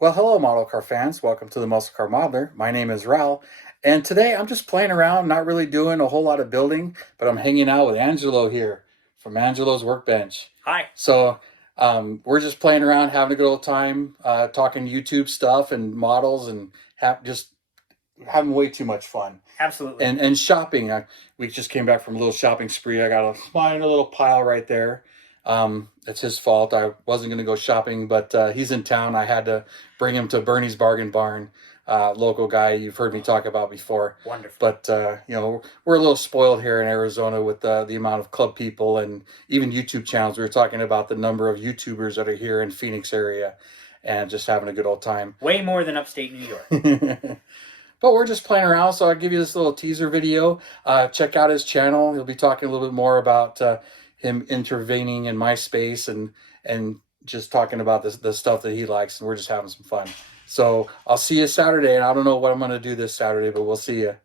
Well, hello, model car fans. Welcome to the Muscle Car Modeler. My name is Ral, and today I'm just playing around, not really doing a whole lot of building, but I'm hanging out with Angelo here from Angelo's Workbench. Hi. So we're just playing around, having a good old time, talking YouTube stuff and models, and just having way too much fun. Absolutely. And shopping. We just came back from a little shopping spree. I got a little pile right there. It's his fault. I wasn't going to go shopping, but he's in town. I had to bring him to Bernie's Bargain Barn, local guy you've heard me talk about before. Wonderful. But we're a little spoiled here in Arizona with the amount of club people and even YouTube channels. We were talking about the number of YouTubers that are here in Phoenix area, and just having a good old time. Way more than upstate New York. But we're just playing around, so I'll give you this little teaser video. Check out his channel. He'll be talking a little bit more about him intervening in my space and just talking about the stuff that he likes, and we're just having some fun. So I'll see you Saturday, and I don't know what I'm going to do this Saturday, but we'll see you.